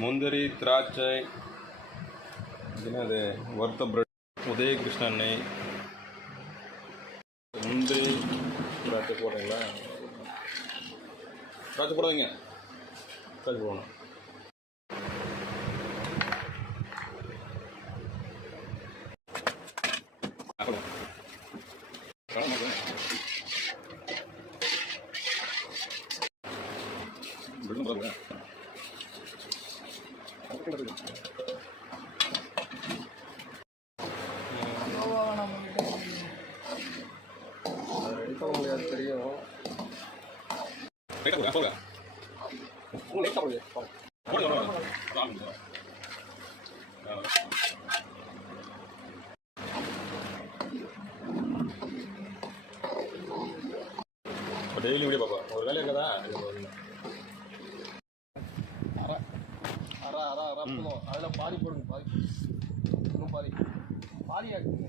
முந்திரி திராட்சை என்னது வறுத்த பிரெட் உதயகிருஷ்ண எண்ணெய் முந்திரி திராட்சை போடுறீங்களா? திராட்சை போடாதீங்க. திராட்சை போடணும். ரெடி போடுங்க போடுங்க இப்போ டெய்லி வீடியோ பாப்பா. ஒரு வேலை இருக்கதா? அரை அரை அரை போதும். அதில் பாதி போடுங்க பாதி. இன்னும் பாதி. பாதி ஆக்குங்க